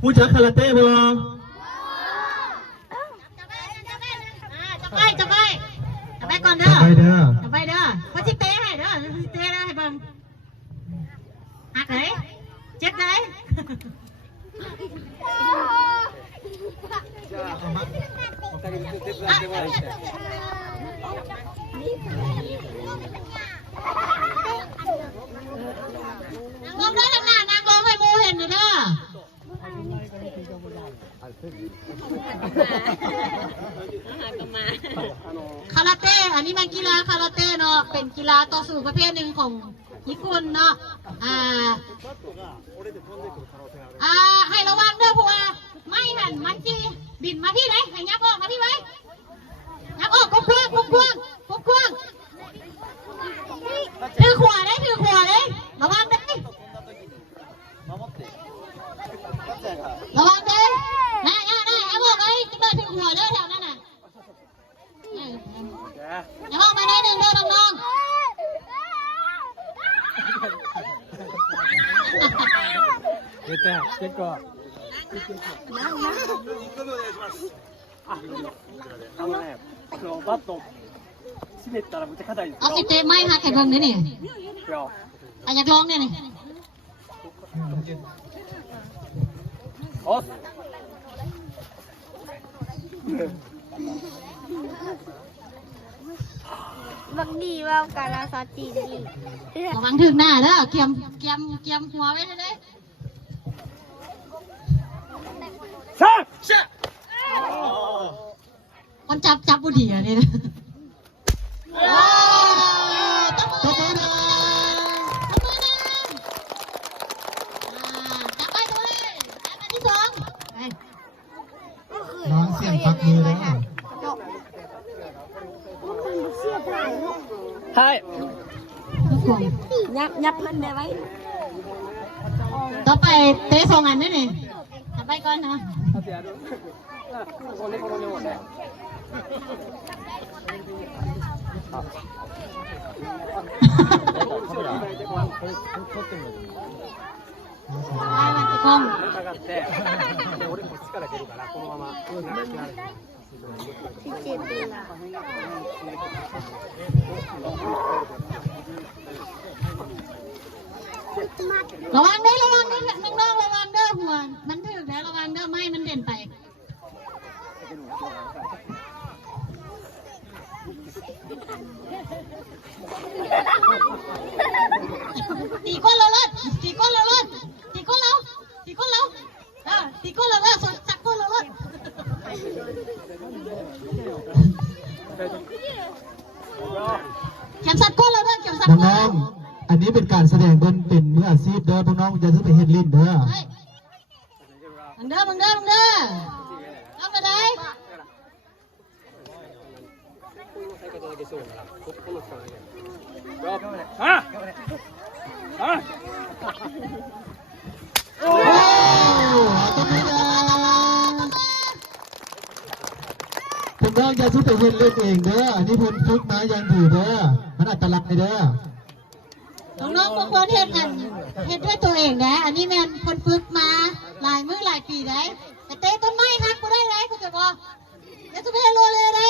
ผู้จักคาราเต้บ่จะไปก่อนเด้อ ไปเด้อ จะไปเด้อเพราะชิเต้ให้เด้อชิเต้ได้ให้เบิ่งหักไหนเจ็บไหนนางลงได้ทางหน้านางลงให้มูเห็นเด้อคาราเต้อันนี้มันกีฬาคาราเต้เนาะเป็นกีฬาต่อสู้ประเภทหนึ่งของญี่ปุ่นเนาะให้ระวังเด้อเพราะว่าไม่หันมันจีบินมาพี่ไหนให้ยับออกมาพี่ไว้ยับออกกบควงถือขวาได้ระวังได้ได้ยับออกเลยจะเดินถือขวาเด้อแถวนั้นน่ะยับออกมาได้หนึ่งเด้อน้องเจ๊เจ๊ก่อนバット締めたらめっちゃ硬いです。เอาสิเตะไม้หักไข่เบิ่งนี่นี่อยากลองเนี่ยนี่おっ。บักดีว่าการาซาจีดี ระวังถึงหน้าเด้อเกียมหัวไว้เลย さあ。しゃ。มันจับบุหรี่อ่ะนี่นะจับมือนะจับไปด้วยจับไปที่สอง น้องเสียงปักมือแล้ว はい。ยับมันได้ไว้ ต่อไปเตะสองอันนี่นี่จับไปก่อนนะกล้องระวังได้น้องๆระวังเด้อหัวมันถึกแล้วระวังเด้อไม่มันเด่นไปตีก้นเราเลยตีก้นเราตีก้นเราตีก้นเราสักก้นเราเลยเข็มสักก้นเราด้วยเข็มสักก้น น้องๆอันนี้เป็นการแสดงบนเป็นมืออาชีพเด้อพวกน้องอย่าซื้อไปเฮ็ดลิ้นเด้อมึงเด้อเอาไปไหนあ。あ。โอ้ตรงนี้นะพวกน้องอย่าซื้อไปเฮ็ดลิ้นเองเด้ออันนี้เพิ่นฝึกมาอย่างดีเด้อมันอันตรายเด้อ น้องๆบางคนเฮ็ดด้วยตัวเองนะอันนี้แม่นคนฝึกมาหลายมื้อหลายปีได้แต่เตะต้นไม้ฮักก็ได้เลยคุณจะบอกเดี๋ยวจะไปเฮโลเลยได้